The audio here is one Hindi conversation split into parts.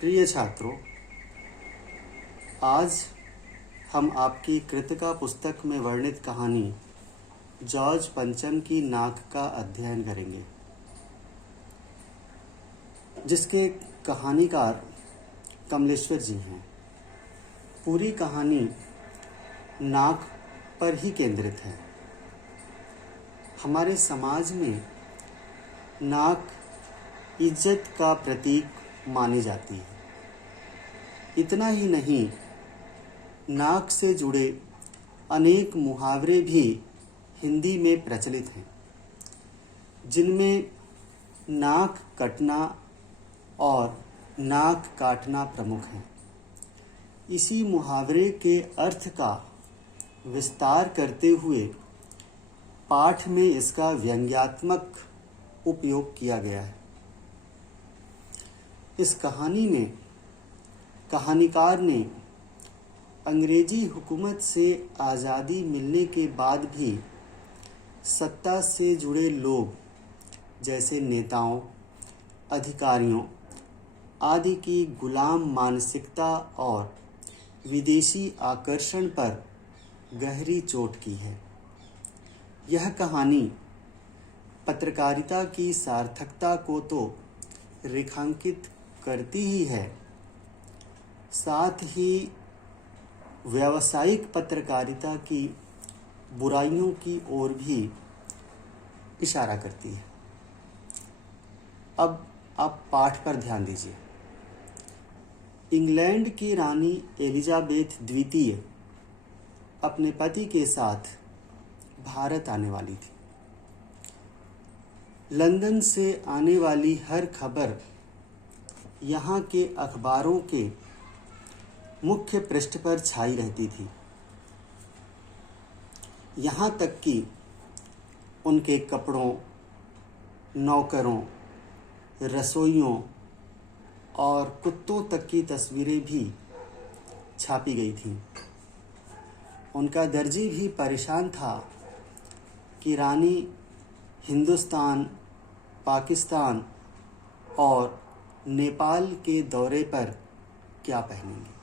प्रिय छात्रों, आज हम आपकी कृतिका पुस्तक में वर्णित कहानी जॉर्ज पंचम की नाक का अध्ययन करेंगे, जिसके कहानीकार कमलेश्वर जी हैं। पूरी कहानी नाक पर ही केंद्रित है। हमारे समाज में नाक इज्जत का प्रतीक मानी जाती है। इतना ही नहीं, नाक से जुड़े अनेक मुहावरे भी हिंदी में प्रचलित हैं, जिनमें नाक कटना और नाक काटना प्रमुख हैं। इसी मुहावरे के अर्थ का विस्तार करते हुए पाठ में इसका व्यंग्यात्मक उपयोग किया गया है। इस कहानी में कहानीकार ने अंग्रेजी हुकूमत से आज़ादी मिलने के बाद भी सत्ता से जुड़े लोग जैसे नेताओं, अधिकारियों आदि की गुलाम मानसिकता और विदेशी आकर्षण पर गहरी चोट की है। यह कहानी पत्रकारिता की सार्थकता को तो रेखांकित करती ही है, साथ ही व्यावसायिक पत्रकारिता की बुराइयों की ओर भी इशारा करती है। अब आप पाठ पर ध्यान दीजिए। इंग्लैंड की रानी एलिजाबेथ द्वितीय अपने पति के साथ भारत आने वाली थी। लंदन से आने वाली हर खबर यहाँ के अखबारों के मुख्य पृष्ठ पर छाई रहती थी। यहाँ तक कि उनके कपड़ों, नौकरों, रसोइयों और कुत्तों तक की तस्वीरें भी छापी गई थीं। उनका दर्जी भी परेशान था कि रानी हिंदुस्तान, पाकिस्तान और नेपाल के दौरे पर क्या पहनेंगे।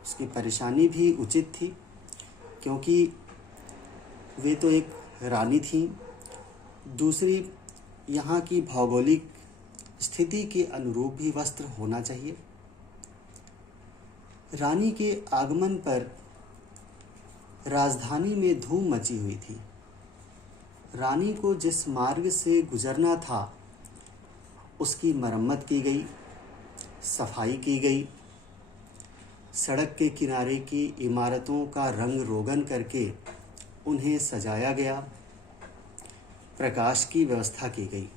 उसकी परेशानी भी उचित थी, क्योंकि वे तो एक रानी थीं। दूसरी, यहाँ की भौगोलिक स्थिति के अनुरूप भी वस्त्र होना चाहिए। रानी के आगमन पर राजधानी में धूम मची हुई थी। रानी को जिस मार्ग से गुजरना था, उसकी मरम्मत की गई, सफाई की गई। सड़क के किनारे की इमारतों का रंग रोगन करके उन्हें सजाया गया, प्रकाश की व्यवस्था की गई।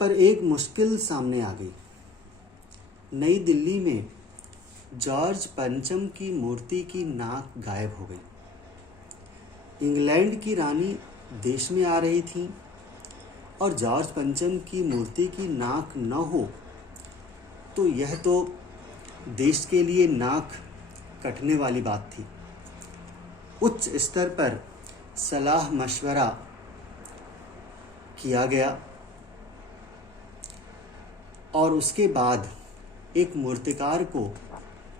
पर एक मुश्किल सामने आ गई। नई दिल्ली में जॉर्ज पंचम की मूर्ति की नाक गायब हो गई। इंग्लैंड की रानी देश में आ रही थी और जॉर्ज पंचम की मूर्ति की नाक न हो तो यह तो देश के लिए नाक कटने वाली बात थी। उच्च स्तर पर सलाह मशवरा किया गया और उसके बाद एक मूर्तिकार को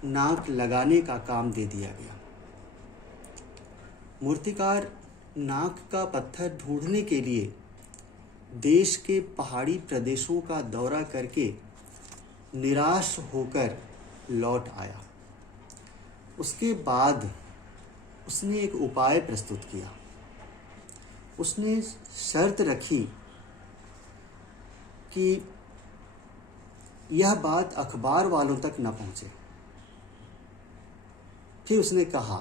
नाक लगाने का काम दे दिया गया। मूर्तिकार नाक का पत्थर ढूंढने के लिए देश के पहाड़ी प्रदेशों का दौरा करके निराश होकर लौट आया। उसके बाद उसने एक उपाय प्रस्तुत किया। उसने शर्त रखी कि यह बात अखबार वालों तक न पहुंचे। फिर उसने कहा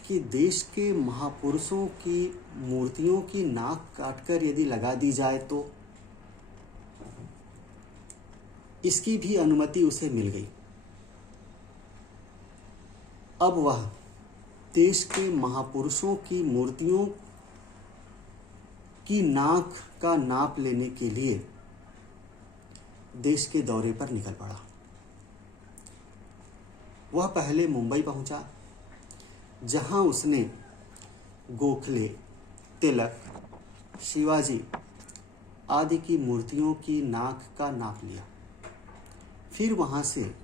कि देश के महापुरुषों की मूर्तियों की नाक काटकर यदि लगा दी जाए तो इसकी भी अनुमति उसे मिल गई। अब वह देश के महापुरुषों की मूर्तियों की नाक का नाप लेने के लिए देश के दौरे पर निकल पड़ा। वह पहले मुंबई पहुंचा, जहां उसने गोखले, तिलक, शिवाजी आदि की मूर्तियों की नाक का नाप लिया। फिर वहाँ से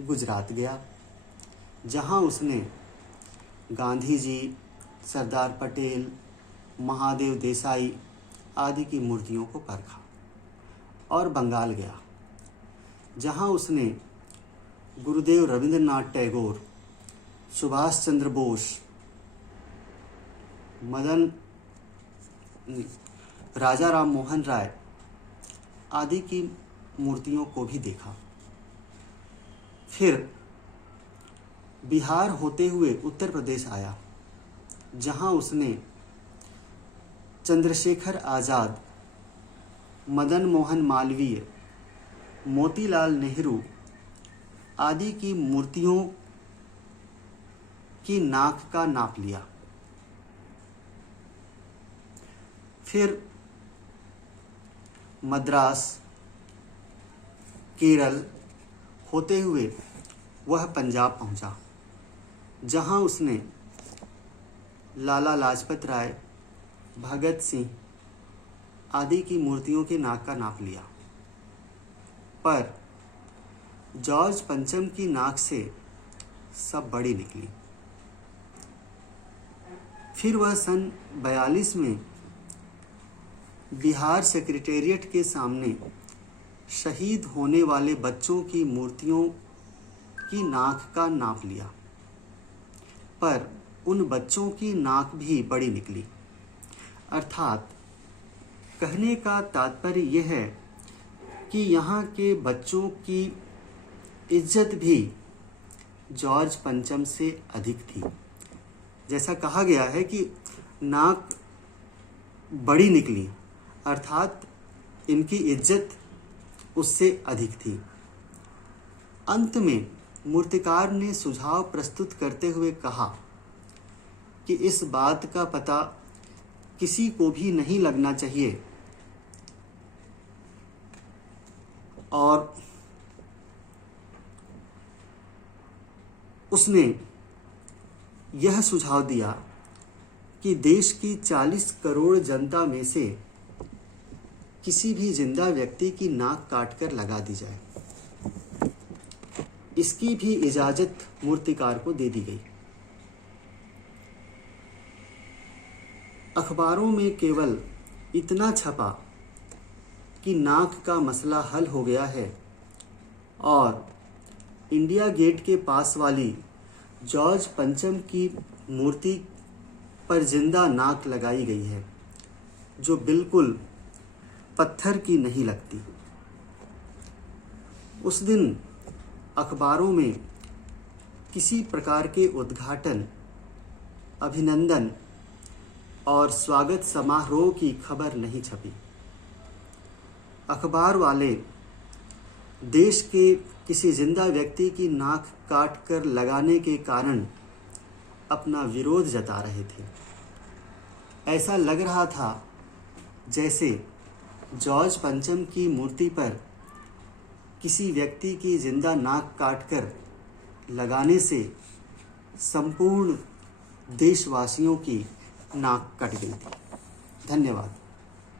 गुजरात गया, जहाँ उसने गांधी जी, सरदार पटेल, महादेव देसाई आदि की मूर्तियों को परखा। और बंगाल गया, जहाँ उसने गुरुदेव रविंद्रनाथ टैगोर, सुभाष चंद्र बोस, राजा राम मोहन राय आदि की मूर्तियों को भी देखा। फिर बिहार होते हुए उत्तर प्रदेश आया, जहाँ उसने चंद्रशेखर आज़ाद, मदन मोहन मालवीय, मोतीलाल नेहरू आदि की मूर्तियों की नाक का नाप लिया। फिर मद्रास, केरल होते हुए वह पंजाब पहुंचा, जहां उसने लाला लाजपत राय, भगत सिंह आदि की मूर्तियों के नाक का नाप लिया। पर जॉर्ज पंचम की नाक से सब बड़ी निकली। फिर वह सन 42 में बिहार सेक्रेटेरिएट के सामने शहीद होने वाले बच्चों की मूर्तियों की नाक का नाप लिया, पर उन बच्चों की नाक भी बड़ी निकली। अर्थात कहने का तात्पर्य यह है कि यहाँ के बच्चों की इज्जत भी जॉर्ज पंचम से अधिक थी। जैसा कहा गया है कि नाक बड़ी निकली, अर्थात इनकी इज्जत उससे अधिक थी। अंत में मूर्तिकार ने सुझाव प्रस्तुत करते हुए कहा कि इस बात का पता किसी को भी नहीं लगना चाहिए और उसने यह सुझाव दिया कि देश की 40 करोड़ जनता में से किसी भी जिंदा व्यक्ति की नाक काटकर लगा दी जाए। इसकी भी इजाजत मूर्तिकार को दे दी गई। अखबारों में केवल इतना छपा कि नाक का मसला हल हो गया है और इंडिया गेट के पास वाली जॉर्ज पंचम की मूर्ति पर जिंदा नाक लगाई गई है, जो बिल्कुल पत्थर की नहीं लगती। उस दिन अखबारों में किसी प्रकार के उद्घाटन, अभिनंदन और स्वागत समारोह की खबर नहीं छपी। अखबार वाले देश के किसी जिंदा व्यक्ति की नाक काट कर लगाने के कारण अपना विरोध जता रहे थे। ऐसा लग रहा था जैसे जॉर्ज पंचम की मूर्ति पर किसी व्यक्ति की जिंदा नाक काटकर लगाने से संपूर्ण देशवासियों की नाक कट गई थी। धन्यवाद।